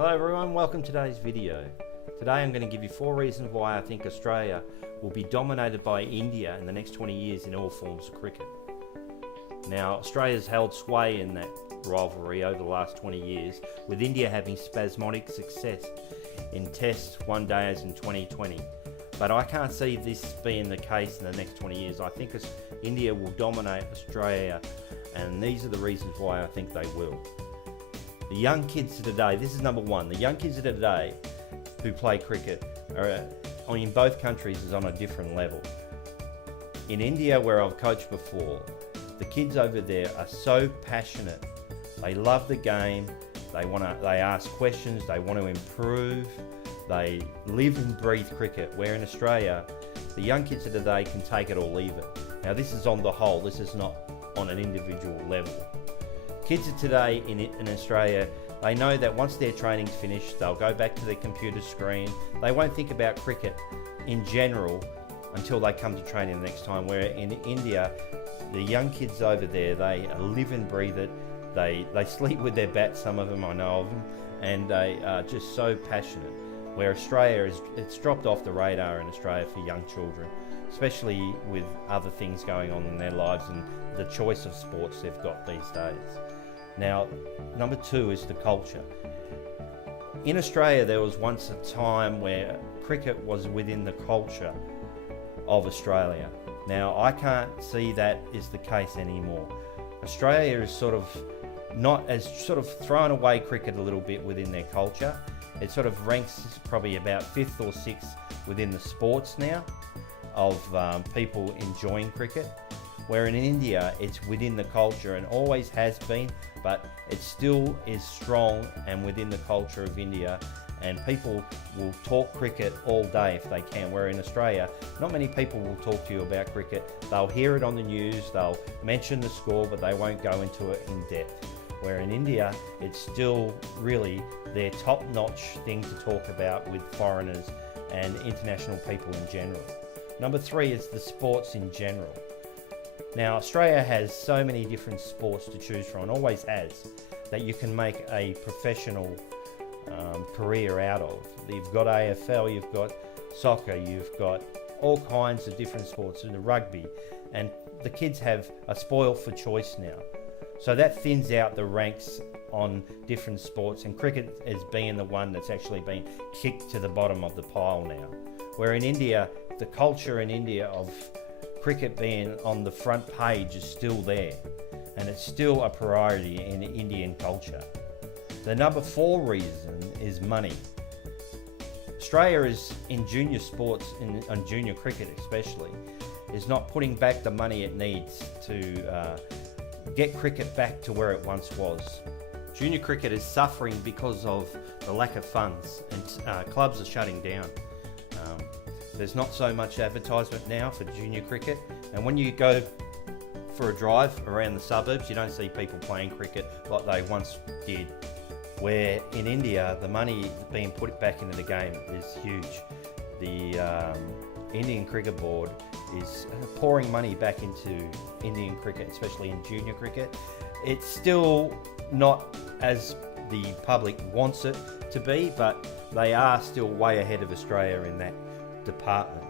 Hello everyone, welcome to today's video. Today I'm going to give you 4 reasons why I think Australia will be dominated by India in the next 20 years in all forms of cricket. Now, Australia's held sway in that rivalry over the last 20 years, with India having spasmodic success in Test one days in 2020. But I can't see this being the case in the next 20 years. I think India will dominate Australia, and these are the reasons why I think they will. The young kids of today, this is number one, the young kids of today who play cricket are in both countries is on a different level. In India, where I've coached before, the kids over there are so passionate. They love the game, they ask questions, they want to improve, they live and breathe cricket, where in Australia, the young kids of today can take it or leave it. Now this is on the whole, this is not on an individual level. Kids of today in Australia, they know that once their training's finished, they'll go back to their computer screen. They won't think about cricket in general until they come to training the next time. Where in India, the young kids over there, they live and breathe it. They sleep with their bats, some of them, I know of them, and they are just so passionate. Where Australia, it's dropped off the radar in Australia for young children, especially with other things going on in their lives and the choice of sports they've got these days. Now, number 2 is the culture. In Australia, there was once a time where cricket was within the culture of Australia. Now, I can't see that is the case anymore. Australia is sort of thrown away cricket a little bit within their culture. It sort of ranks probably about 5th or 6th within the sports now of people enjoying cricket. Where in India, it's within the culture and always has been, but it still is strong and within the culture of India, and people will talk cricket all day if they can. Where in Australia, not many people will talk to you about cricket. They'll hear it on the news, they'll mention the score, but they won't go into it in depth. Where in India, it's still really their top-notch thing to talk about with foreigners and international people in general. Number 3 is the sports in general. Now, Australia has so many different sports to choose from, and always has, that you can make a professional career out of. You've got AFL, you've got soccer, you've got all kinds of different sports, and the rugby, and the kids are spoiled for choice now. So that thins out the ranks on different sports, and cricket is being the one that's actually been kicked to the bottom of the pile now. Where in India, the culture in India of cricket being on the front page is still there, and it's still a priority in Indian culture. The number 4 reason is money. Australia is in junior sports, on junior cricket especially, is not putting back the money it needs to get cricket back to where it once was. Junior cricket is suffering because of the lack of funds, and clubs are shutting down. There's not so much advertisement now for junior cricket, and when you go for a drive around the suburbs, you don't see people playing cricket like they once did. Where in India, the money being put back into the game is huge. The Indian Cricket Board is pouring money back into Indian cricket, especially in junior cricket. It's still not as the public wants it to be, but they are still way ahead of Australia in that department.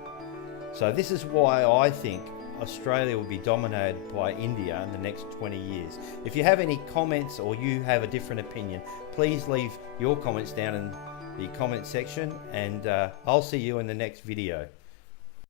So this is why I think Australia will be dominated by India in the next 20 years. If you have any comments or you have a different opinion, please leave your comments down in the comment section, and I'll see you in the next video.